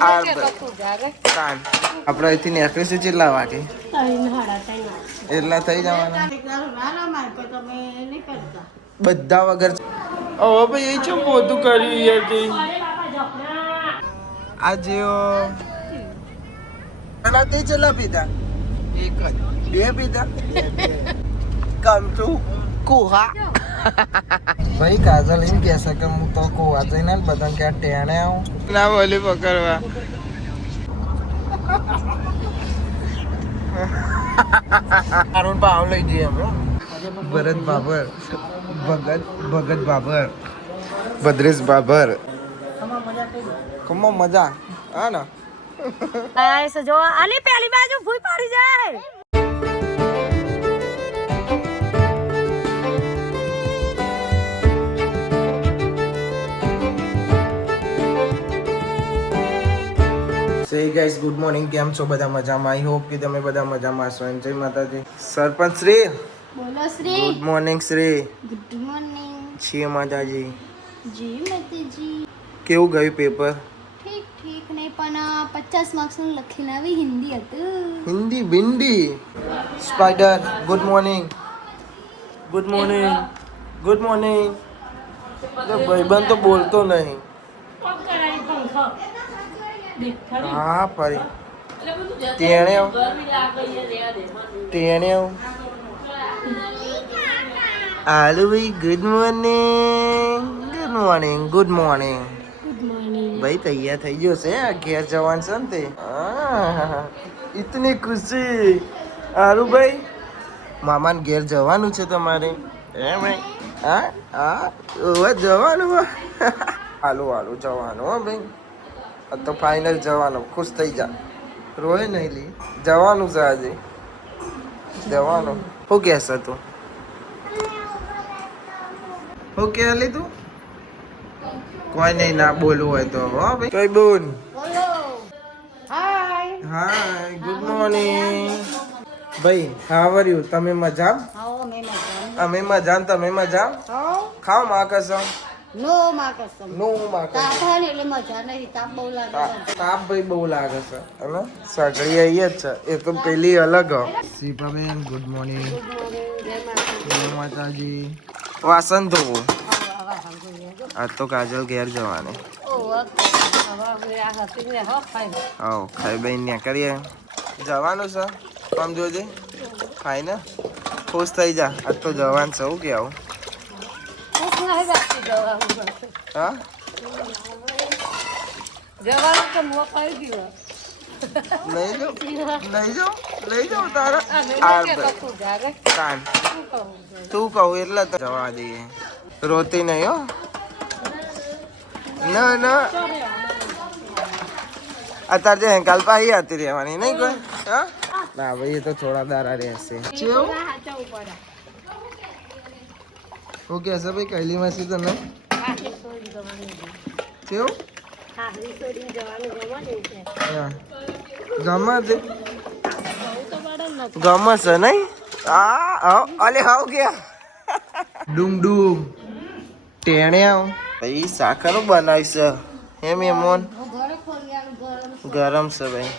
કાન આપણે અહીંથી નીકળીશું કેટલા વાગે? એટલા થઈ જવાના બધા વગર. ઓ ભાઈ એ છે પોતું કર્યું યાર તે આજે પેલા તે ચલા પીધા એક જ બે પીધા કમ ટુ કુહા. ભાઈ કાજલ એમ કહેશે કે હું તો કુવા જઈને બધાને ક્યાં ટેણે આવું ના બોલી પકડવા. અરુણ ભાવ લઈ જઈએ અમે. ભરત બાબર, ભગત બાબર, ભદ્રેશ બાબર. કમો મજા હા ને. આય જો આની પેલી બાજુ ભૂઈ પડી જાય. સે ગાઈસ ગુડ મોર્નિંગ, કેમ છો બધા? મજામાં? આઈ હોપ કે તમે બધા મજામાં હશો. જય માતાજી. સરપંચ શ્રી બોલો Shri. Good morning Shri. Good morning. જી માતાજી. જી માતાજી. કેવું ગયું પેપર? ઠીક ઠીક નહીં પણ 50 માર્ક્સ નું લખીને આવી. હિન્દી હતું. હિન્દી બિંદી. Spider good morning. Good morning. Good morning. ભાઈબંધ તો બોલતો નહીં. હા ફરી તેણે આલુ ભાઈ good morning. Good morning. Good morning. ભાઈ તૈયાર થઈ ગયો છે. ઘેર જવાનું છે ને તે. ઇતની ખુશી. આલુ ભાઈ મામાને ઘેર જવાનું છે તમારે એમ? હા હા જવાનું. હાલો હાલો જવાનું હો ભાઈ. તો ફાઇનલ જવાનું. ખુશ થઈ જા. રોય નહીં લી. જવાનું છે આજે. જવાનું. શું કહેશ તું? શું કહે લી તું? કોઈ નહીં ના બોલવું હોય તો હો ભાઈ. કઈ બોલ. Hi good morning. ભાઈ હાવ આર યુ? તમે મજા? અમે મજા. તમે મજા? ખાઓ માં કસો. નો માકસમ. નો માં કસો. તાપ એટલે મજા નહીં. તાપ બહુ લાગે. તાપ ભાઈ બહુ લાગે છે અને સગડી આવી જ છે. એ તો પેલી અલગ. સીપાબેન ગુડ મોર્નિંગ. જય માતાજી. વાસણ ધોવું. આજ તો કાજલ ઘેર જવાની. હા ખાઈ બેન ને કરીએ જવાનું છે. આમ જોજે ખાઈ ને ખુશ થઈ જા. આજ તો જવાનું છે. શું કે આવું? હા જવાનું તો મો પાઈ ગયો. લઈ જાઓ તારા કાન તું કહું એટલે તો જવા દઈએ. રોતી નહીં હો. ના ના અત્યારે જે હેંકાલ પાઈ હતી રહેવાની નહીં કોઈ. હા ના ભાઈ એ તો થોડા દારા રહેશે. શું કહેશે ભાઈ કહેલી માસી તને? કેવું ગમે તે ગમે છે નહીં? અલે હાવ ગયા ડુંગ ડુંગ ટેણે આવ. ભાઈ સાકર બનાવી છે એમ એમોન. ગરમ છે ભાઈ.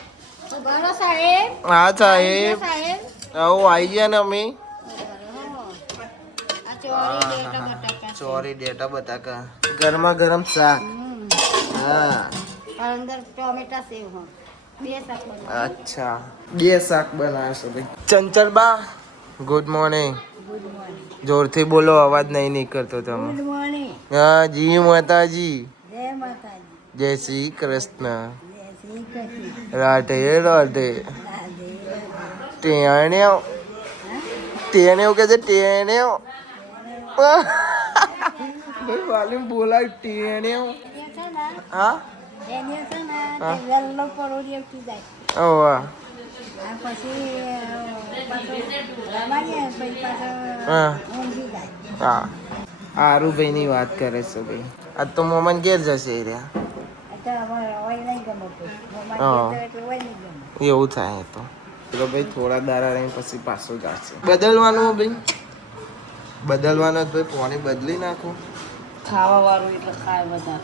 હા સાહેબ આવો આવી ગયા ને અમે. ચોરી ડેટા બટાકા ગરમા ગરમ શાક. હા અંદર ટોમેટા સેવ હો. બે શાક બનાવ્યા. અચ્છા બે શાક બનાવશો ભાઈ. ચંચલ બા ગુડ મોર્નિંગ. Good morning. જોરથી બોલો, અવાજ નહીં નીકળતો તમે. Good morning. હા જી માતાજી. જય માતાજી. જય શ્રી કૃષ્ણ. જય શ્રી કૃષ્ણ. રાધે રાધે. રાધે ટેણ્યો ટેણ્યો કે છે ટેણ્યો. ભાઈ વાલી બોલાય ટેણ્યો. હા એને છે ને તે વેલ્લો પરોડી ઉઠી જાય. ઓ વાહ. આ પછી રમાડીએ પછી પાછો હા ઊંઘી જાય. હા આરુભાઈની વાત કરે છે ભાઈ. આજ તો મોમન ઘેર જશે એ રહ્યા. અત્યારે હવે ઓય નહીં ગમતું. હા. એટલે ઓય નહીં ગમતું. એવું થાય તો ભાઈ થોડા દાડા રહીને પછી પાછું જશે. બદલવાનું ભાઈ બદલવાનું ભાઈ. પાણી બદલી નાખું. ખાવા વાળું એટલે ખાય બધા.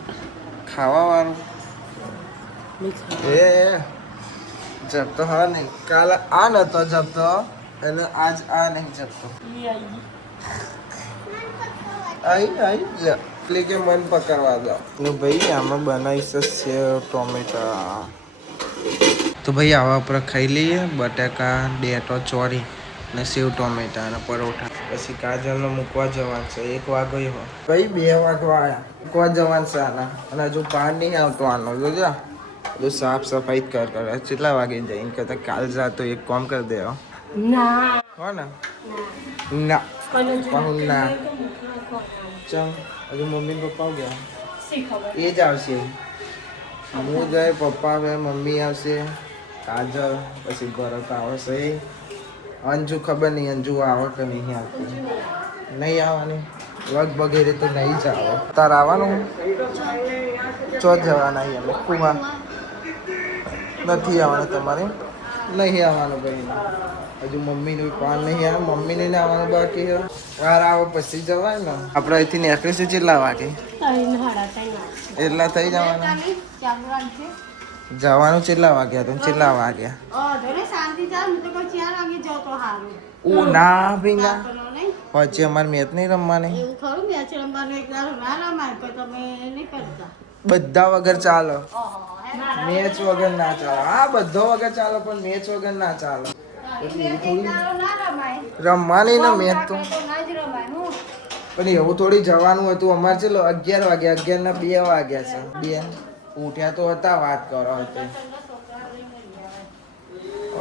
ખાવા વાળું એ જપતો હા નહીં કાલે આ નતો જપતો એટલે આજ આ નહીં જપતો આઈ એટલે કે મન પકડવા દો ને ભાઈ આમાં બનાવીશ સેવ ટોમેટા તો ભાઈ આવા આપણે ખાઈ લઈએ બટાકા ડેટો ચોરી ને સેવ ટોમેટા અને પરોઠા પછી કાજલનો મૂકવા જવાનું છે 1 વાગ્યો હોય ભાઈ 2 વાગવા આવ્યા મૂકવા જવાનું છે આના અને હજુ પાર નહીં આવતો આનો જોજો બધું સાફ સફાઈ કર કેટલા વાગે જઈને કરતા કાલ જાતો એક કામ કરી દેવો ના હો ને ના પણ ના ચમ હજુ મમ્મી પપ્પા ગયા એ જ આવશે હું જાય પપ્પા આવે મમ્મી આવશે કાજલ પછી ગોરખ આવશે અંજુ ખબર નહીં અંજુ આવે કે નહીં આવતી નહીં આવવાની વગ વગેરે તો નહીં જ આવે તાર આવવાનું ચો જવાના અમે કુવા નથી આવવાનું તમારે નહીં આવવાનું ભાઈ હજુ મમ્મીનું પાન નહીં આવે મમ્મીને ને આવવાનું બાકી છે વાર આવો પછી જવાય ને આપણે અહીંથી નીકળીશું કેટલા વાગે એટલા થઈ જવાના જવાનું કેટલા વાગ્યા તો કેટલા વાગ્યા ઓ ના ભાઈ ના પછી અમારે મેચ નહીં રમવાની બધા વગર ચાલો મેચ વગર ના ચાલો હા બધો વગર ચાલો પણ મેચ વગર ના ચાલો રમવાની ને મેચ તો પણ એવું થોડી જવાનું હતું અમારે ચલો 11 વાગ્યા 11 ના 2 વાગ્યા છે 2 ઉઠ્યા તો હતા વાત કરો હતી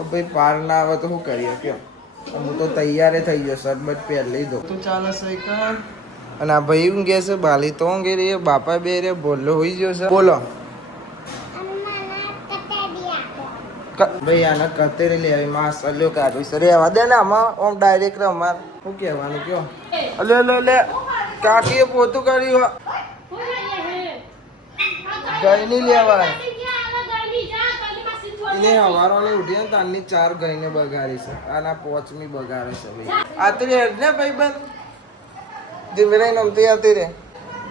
ભાઈ પાર ના આવે તો શું કરીએ કયો હું તો તૈયાર થઈ ગયો શરબત પહેરી દો તું ચાલે સૈકલ અને આ ભાઈ ઊંઘે છે બાલી તો ઊંઘે રહી બાપા બે રે બોલો હોઈ ગયો છે બોલો ભાઈ આને કતેરી લેવી માં સલ્યો કાઢવી છે રેવા દે ને આમાં ઓમ ડાયરેક્ટ અમાર શું કહેવાનું કયો લે કાકીએ પોતું કર્યું ગઈ નહીં લેવાય એને હવારોની ઉઠી ને તારની 4 ગઈને બગાડી છે આના 5મી બગાડે છે ભાઈ આતરી હેડ ને ભાઈ બંધ જીવરાઈ નમતી આતી રે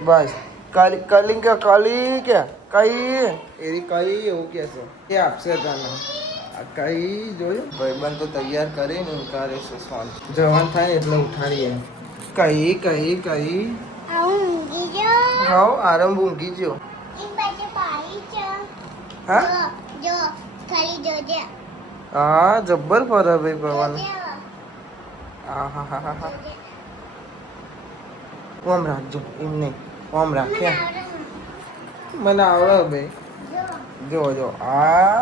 બસ કલિંગ કે કલી કે કઈ એરી કઈ એવું કે છે એ આપશે તને આ કઈ જોયું ભાઈ બંધ તો તૈયાર કરીને ઉતારે છે સોન જવાન થાય એટલે ઉઠાડીએ કઈ હાવ આરામ ઊંઘી ગયો હા હા જબ્બર ફરે ભાઈ પવન હા ઓમ રાખજો એમ નહીં ઓમ રાખ્યા મને આવડે ભાઈ જો હા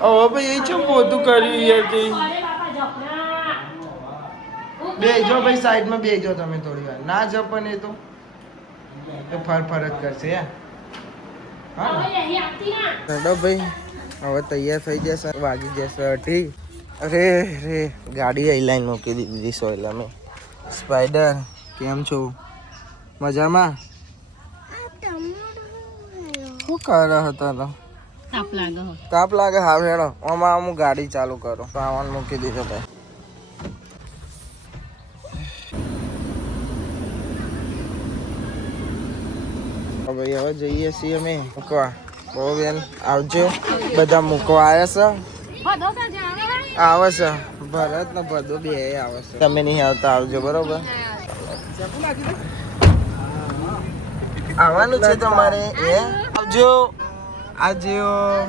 હવે ભાઈ એ છે પોતું કર્યું યાર કે બેજો ભાઈ સાઈડમાં બેજો તમે થોડી વાર ના જો પણ એ તો ફર જ કરશે યાર ચલો ભાઈ હવે તૈયાર થઈ જશે વાગી જશે ઠીક અરે ગાડી આઈ લાઈન મૂકી દીધી સોયલા મેં સ્પાઈડર કેમ છો મજામાં શું કરે હતા તાપ લાગે હા હેડો આમાં હું ગાડી ચાલુ કરો સામાન મૂકી દીધો ભાઈ ભાઈ હવે જઈએ છીએ અમે મૂકવા બહુ બેન આવજો બધા મૂકવા આવ્યા છે આવે છે ભરત ને બધું બે આવે છે તમે નહીં આવતા આવજો બરોબર આવવાનું છે તમારે એ આવજો આજ્યો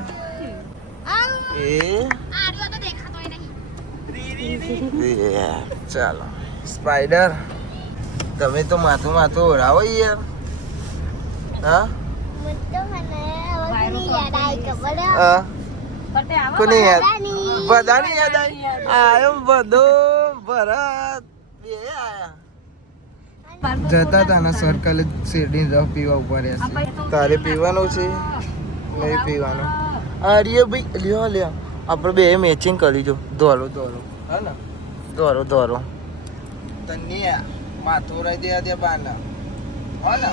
ચાલો સ્પાઈડર તમે તો માથું ઓરાવો યાર હા કોની યાદ બધાની યાદ આવી આયો બધો ભરત બે આયા જતા હતા ને સર્કલ શેરડી રફ પીવા ઉભા રહ્યા છે તારે પીવાનું છે નહીં પીવાનું અરે ભાઈ લ્યો આપણે બે મેચિંગ કરી જો દોરો હા ને દોરો તને માથું રહી દે બાના હા ને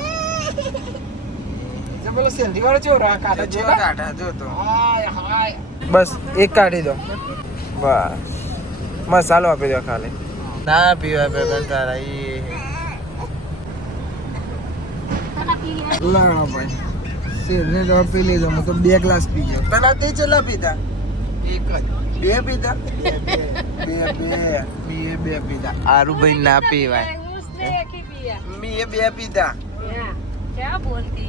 બોલો સેન્ડી વાળો ચોરા કાઢા જો તો બસ એક કાઢી દો બસ મસાલો આપી દો ખાલી ના પીવા બેન તારા લાવો ભાઈ શેરને જવાબ પી લીધો હું તો 2 ગ્લાસ પી ગયો પેલા તે ચલા પીધા એક જ 2 પીધા બે પીધા આરુ ભાઈ ના પીવાય મેં 2 પીધા क्या बोलती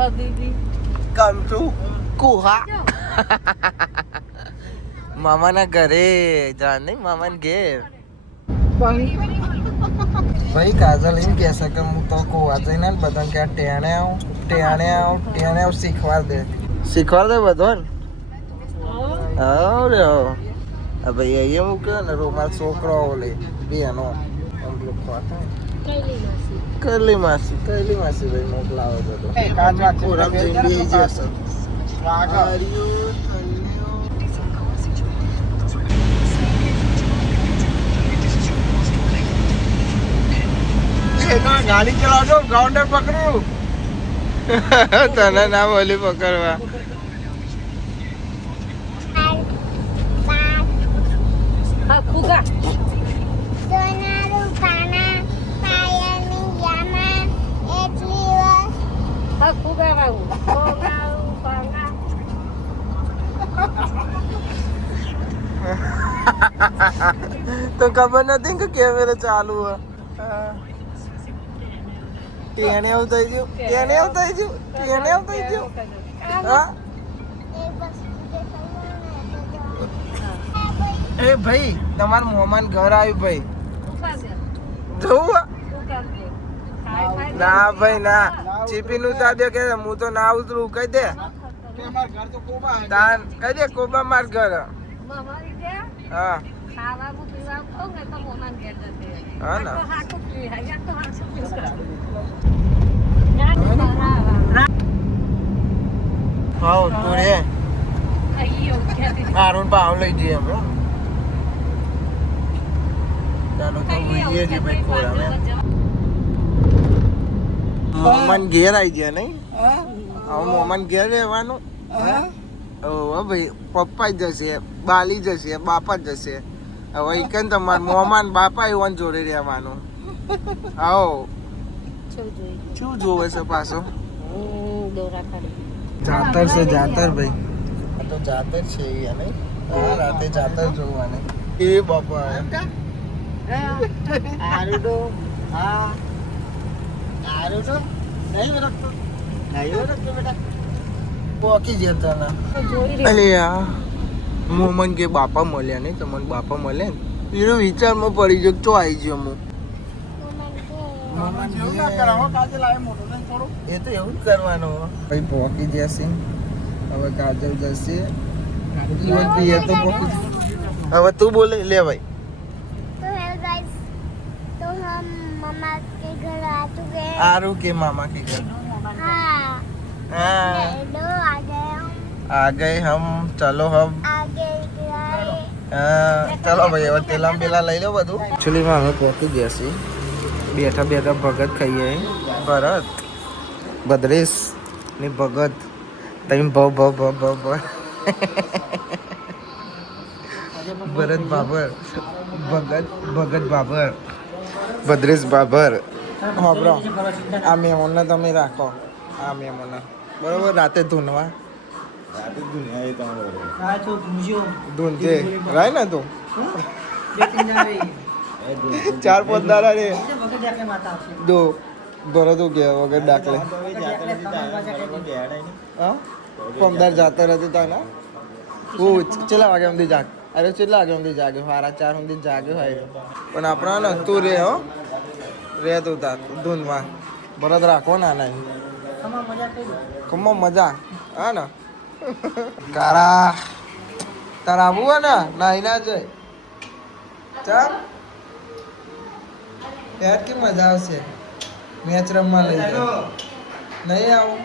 हबीबी કમ ટુ કુહા મામાના ઘરે જાણ નહીં મામાના ઘેર ભાઈ કાજલ એમ કહેશે કે હું તો કોવા જઈને બધાને કે ટેણે આવ શીખવાડ દે બધાને રે હા ભાઈ અહીંયા મૂક્યો ને રોમાલ છોકરો લે બેનો કલી માસી ભાઈ મોકલાવો બધો કાચવા ખોરાક જઈને બેસી જશે ગાડી ચલાવજો ગ્રાઉન્ડર પકડું તને ના બોલી પકડવા खुगा खुगा बाबू તો ખબર નથી કે કેમેરા ચાલુ હે ટેણે આવ થઈ ગયું હા એ ભાઈ તમાર મોમાન ઘર આવ્યું ભાઈ જોવું ના ભાઈ ના ચીપી નું તા દે કે હું તો ના ઉતરું કહી દે તાન કહી દે કોબા માર ઘર હા હા ના હા તું રે આરુણ પાવ લઈ જઈએ અમે ચાલો તો જોઈએ છે ભાઈ ખોરા મોમન ઘેર આવી ગયા નહીં હવે મોમન ઘેર રહેવાનું ઓ ભાઈ પપ્પા જ જશે બાલી જશે બાપા જ જશે હવે એકન તમાર મોમાન બાપા એવાન જોડે રહેવાનું આવો શું જોવે છે પાછો જાતર છે જાતર ભાઈ આ તો જાતર છે એ નહીં હા રાતે જાતર જોવાની એ બાપા આરુડો હા આરુડો નહીં રખતો બેટા પોકી જતા ના અલે આ મોમન કે બાપા મળ્યા નહીં તમને બાપા મળ્યા ને એનો વિચારમાં પડી ગયો તો આવી ગયો હું એ તો એવું જ કરવાનું ભાઈ પોકી જશે હવે કાજલ જશે તો પોકી હવે તું બોલે લે ભાઈ आरू के मामा के घर आ गए हम चलो हम चलो भाई હવે તેલામ બેલા લઈ લો બધું એકચ્યુઅલી માં અમે પહોંચી ગયા છીએ બેઠા ભગત ખાઈએ ભરત ભદ્રેશ ને ભગત તઈ ભરત બાબર ભગત બાબર ભદ્રેશ બાબર હા આ મહેમાનને તમે રાખો આ મહેમાનને બરોબર રાતે ધૂનવા ધૂનજે રાય ને તું 4-5 દાડા રે દો ઘરે તો ગયા વગર દાખલે હા 15 જાતર હતી તા ના હું ચેલા વાગે અમથી જાગ અરે ચેટલા વાગે અમથી જાગ્યો 4:30 સુધી જાગ્યો હોય પણ આપણા ને તું રે હો રે તું તા ધૂનમાં બરદ રાખો ના નહીં ખમ્મા મજા હા ને કારા તારા આવું હે ને નાઈ ના જાય ચાલ યાર કે મજા આવશે મેચ રમવા લઈ જાય નહીં આવું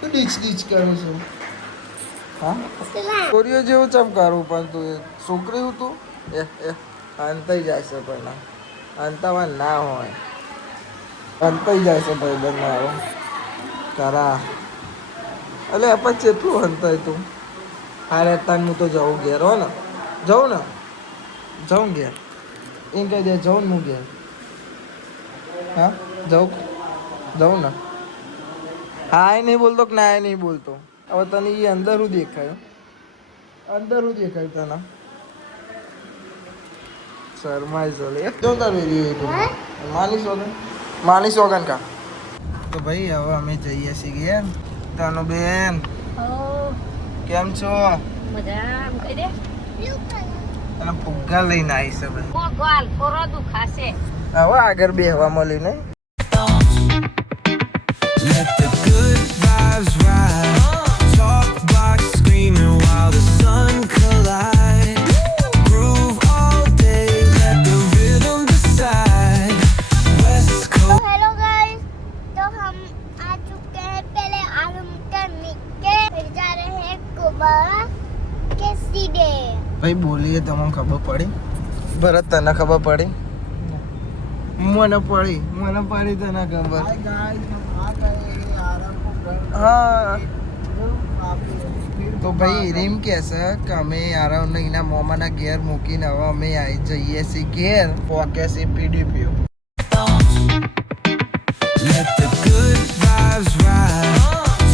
તો ડીચ કરું છું હા છોરીઓ જેવું ચમકારું પણ તું છોકરી તું અંતાઈ જાય છે પહેલા અંતામાં ના હોય અંતાઈ જાય છે ભાઈ બંધ મારો તારા એટલે આપણે કેટલું અંતાય તું હારે તાન હું તો જવું ઘેર હો ને જાઉં ઘેર એમ કહી દે જાઉં ને હું ઘેર હા જાઉં ને હાય નહીં બોલતો કે નાય નહીં બોલતો. હવે તને એ અંદર હું દેખાયું તને શરમાય છો લે તો તારું માની સોગન કા. તો ભાઈ હવે અમે જઈએ છીએ ઘેર. તાનો બેન કેમ છો? મજા કહી દે અને ફુગ્ગા લઈને આવી છે ભાઈ. ગોલ કોરો દુખાશે. હવે આગળ બેહવા મળ્યું ને. Let the good vibes ride. Talk box screaming while the sun collide. Groove all day, let the rhythm decide. West Coast. Hello guys, तो हम आ चुके हैं पहले आलम करने के, फिर जा रहे हैं कुबा के सीधे. ભાઈ બોલીએ તમને ખબર પડી? ભરત તને ખબર પડી? મને પડી તને ખબર. હા તો ભાઈ રીમ કે છે કે અમે આરામ એના મોમાના ઘેર મૂકીને હવે અમે આવી જઈએ છીએ ઘેર પોકે છે પીડીપીઓ. Let the good vibes ride.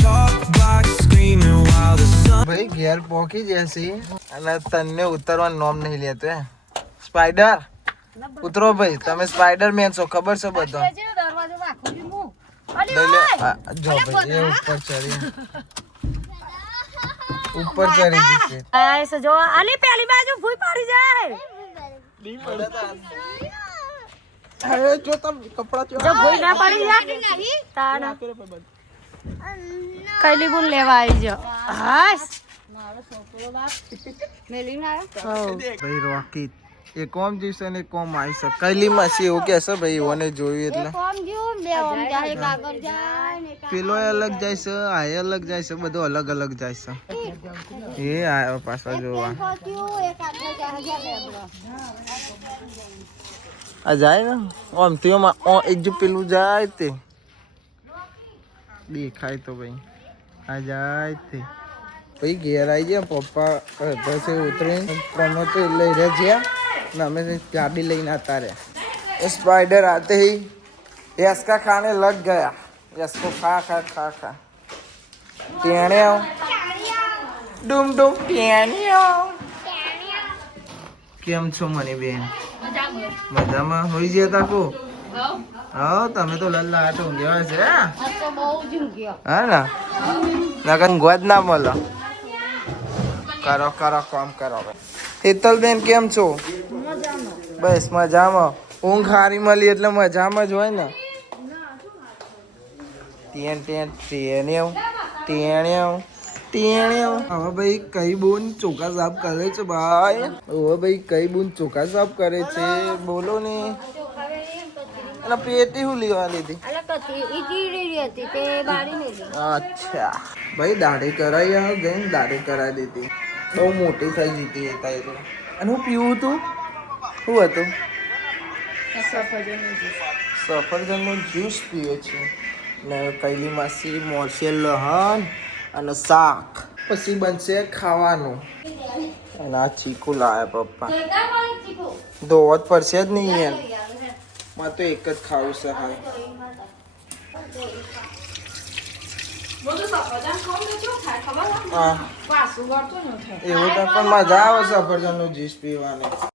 Talk box screaming while the sun. ભાઈ ઘેર પોકી જશે અને તને ઉતરવાનું નામ નહીં લેતો હે. સ્પાઈડર ઉતરો ભાઈ, તમે સ્પાઈડર મેન છો ખબર છે બધો. દરવાજો રાખો દી હું. અલી લઈ લે. ઓય જો ભાઈ એ ઉપર ચડી જશે. આય જો અલી પેલી બાજુ ભૂઈ પડી જાય. અરે જો તમે કપડા જો ભૂઈ ના પડી જાય તાના કઈલી બુન લેવા આવી જો. હાસ મેલી ના ભાઈ રોકી એ કોમ જીવશે ને કોમ આવી શકે. કઈલી માસી એવું કહેશે ભાઈ ઓને જોયું એટલે. કોમ જીવો બે ઓમ જાય કાગર જાય ને પેલો અલગ જાય છે, આ અલગ જાય છે, બધું અલગ અલગ જાય છે. એ આવ્યો પાછા જોવા. કાગર એક આગળ જાય લેબડો. આ જાય ને ઓમ તે એક જો પેલું જાય તે દેખાય તો ભાઈ આ જાય તે ભાઈ ઘેર આવી ગયા. પપ્પા પછી ઉતરીને તમે તો લઈ રહ્યા જ્યાં ને અમે ગાડી લઈને आता रहे. स्पाइडर आते ही यसका खाने लग गया. यसको खा खा खा खा टेणियो डूम डूम टेणियो. કેમ છો મની બેન? મજામાં હોઈ જતા કો? હા તમે તો લલ્લા ઊંઘ્યા છે તો બહુ ઝૂંગ્યો. હા ને નકર ગોદ ના મળો. કરો કરો કામ કરો. હેતલબેન કેમ છો? બસ મજામાં. ઊંઘ હારી મળી એટલે મજામાં જ હોય ને. હવે ભાઈ કઈ બોન ચોખા સાફ કરે છે ભાઈ? હવે ભાઈ કઈ બોન ચોખા સાફ કરે છે બોલો ને. અને પેટી હું લેવા લીધી? અચ્છા ભાઈ દાઢી કરાવી આવે જઈને દાઢી કરાવી દીધી. બહુ મોટી થઈ જતી હતા એટલે. અને હું પીવું હતું શું હતું? સફરજનનો જ્યુસ પીવે છે ને કઈલી માસી મોરશે લહણ અને શાક પછી બનશે ખાવાનું. અને આ ચીકુ લાયા પપ્પા. ધોવો જ પડશે જ નહીં યાર. મારે તો એક જ ખાવું છે હાલ. હા એવું તો પણ મજા આવે સફરજનનો જ્યુસ પીવાની.